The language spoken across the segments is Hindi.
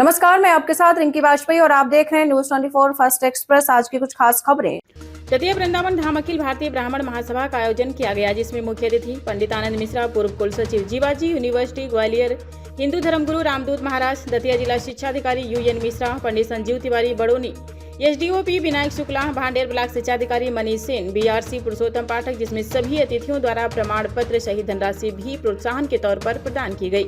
नमस्कार, मैं आपके साथ रिंकी वाजपेयी और आप देख रहे हैं न्यूज 24 फर्स्ट एक्सप्रेस। आज की कुछ खास खबरें। दतिया वृंदावन धाम अखिल भारतीय ब्राह्मण महासभा का आयोजन किया गया, जिसमें मुख्य अतिथि पंडित आनंद मिश्रा, पूर्व कुल सचिव जीवाजी यूनिवर्सिटी ग्वालियर, हिंदू धर्मगुरु रामदूत महाराज, दतिया जिला शिक्षा अधिकारी UN Mishra, Pandit Sanjeev Tiwari Badoni, SDOP Vinayak Shukla, Bhander block शिक्षाधिकारी मनीष सेन, BRC पुरुषोत्तम पाठक, जिसमें सभी अतिथियों द्वारा प्रमाण पत्र सहित धनराशि भी प्रोत्साहन के तौर पर प्रदान की गई।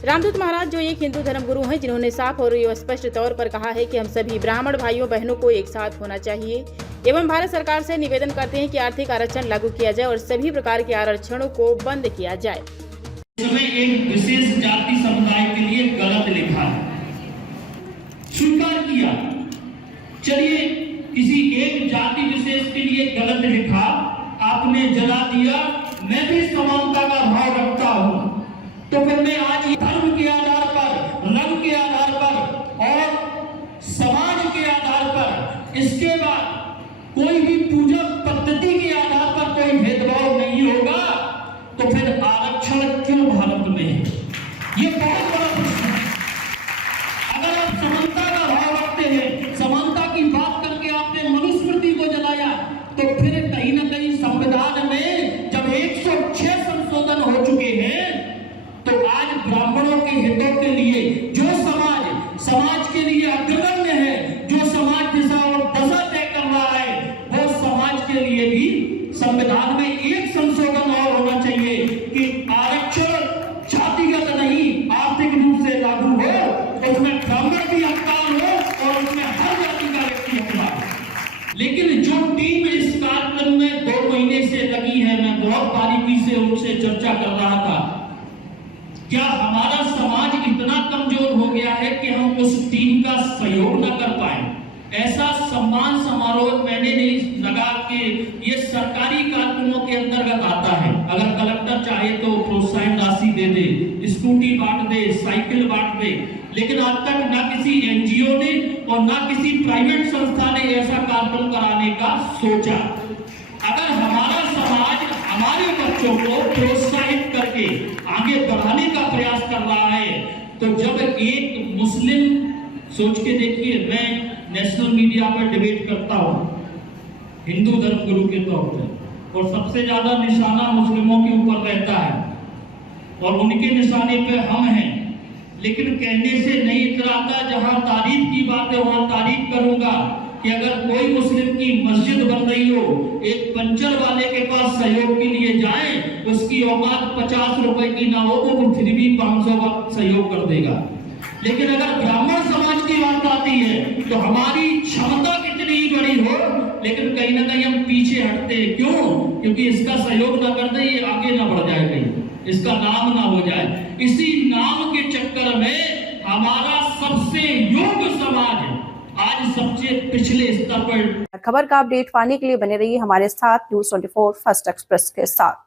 रामदूत महाराज जो एक हिंदू धर्मगुरु हैं, जिन्होंने साफ और स्पष्ट तौर पर कहा है कि हम सभी ब्राह्मण भाइयों बहनों को एक साथ होना चाहिए एवं भारत सरकार से निवेदन करते हैं कि आर्थिक आरक्षण लागू किया जाए और सभी प्रकार के आरक्षणों को बंद किया जाए। इसमें एक विशेष जाति समुदाय के लिए गलत लिखा है, स्वीकार किया। चलिए, किसी एक जाति विशेष के लिए गलत लिखा, आपने जला दिया। मैं भी समानता का भाव रखता हूं, तो फिर मैं आज धर्म के आधार पर, रंग के आधार पर और समाज के आधार पर, इसके बाद कोई भी पूजा पद्धति के आधार पर कोई भेदभाव नहीं होगा, तो फिर आरक्षण क्यों भारत में है? ये बहुत बड़ा प्रश्न है। अगर आप समानता का भाव रखते हैं, समानता की बात करके आपने मनुस्मृति को जलाया, तो फिर कहीं ना कहीं संविधान में जब 106 संशोधन हो चुके हैं, तो आज ब्राह्मणों के हितों के लिए जो समाज के लिए अग्रगण्य है, जो समाज दिशा और दशा तय कर रहा है, वो समाज के लिए भी संविधान में एक संशोधन और होना चाहिए कि आरक्षण जातिगत नहीं, आर्थिक रूप से लागू हो, उसमें ब्राह्मण भी हकदार हो और उसमें हर जाति का व्यक्ति हकदार हो। लेकिन जो टीम इस कार्यक्रम में 2 महीने से लगी है, मैं बहुत बारीकी से उनसे चर्चा कर रहा था। क्या हमारा समाज इतना कमजोर हो गया है कि हम उस टीम का सहयोग न कर पाए? ऐसा सम्मान समारोह मैंने नहीं लगा कि ये सरकारी कार्यक्रमों के अंतर्गत आता है। अगर कलेक्टर चाहे तो प्रोत्साहन राशि दे दे, स्कूटी बांट दे, साइकिल बांट दे, लेकिन आज तक ना किसी NGO ने और ना किसी प्राइवेट संस्था ने ऐसा कार्यक्रम कराने का सोचा। अगर हमारा समाज हमारे बच्चों को प्रोत्साहित करके आगे बढ़ाने का प्रयास कर रहा है, तो जब एक मुस्लिम, सोच के देखिए, मैं नेशनल मीडिया पर डिबेट करता हूँ हिंदू धर्मगुरु के तौर पर, और सबसे ज्यादा निशाना मुस्लिमों के ऊपर रहता है और उनके निशाने पे हम हैं, लेकिन कहने से नहीं इतराता। जहां तारीफ की बात है वहां तारीफ करूंगा कि अगर कोई मुस्लिम की मस्जिद बन रही हो, एक पंचर वाले के पास सहयोग के लिए जाए, उसकी औकात 50 रुपए की ना हो तो वो फिर भी 500 का सहयोग कर देगा। लेकिन अगर ब्राह्मण समाज की बात आती है तो हमारी क्षमता कितनी ही बड़ी हो, लेकिन कहीं ना कहीं हम पीछे हटते हैं। क्यों? क्योंकि इसका सहयोग ना करते ये आगे ना बढ़ जाए, कहीं इसका नाम ना हो जाए। इसी नाम के चक्कर में हमारा सबसे योग्य समाज आज सबसे पिछले स्तर पर। खबर का अपडेट पाने के लिए बने रहिए हमारे साथ न्यूज 24 फर्स्ट एक्सप्रेस के साथ।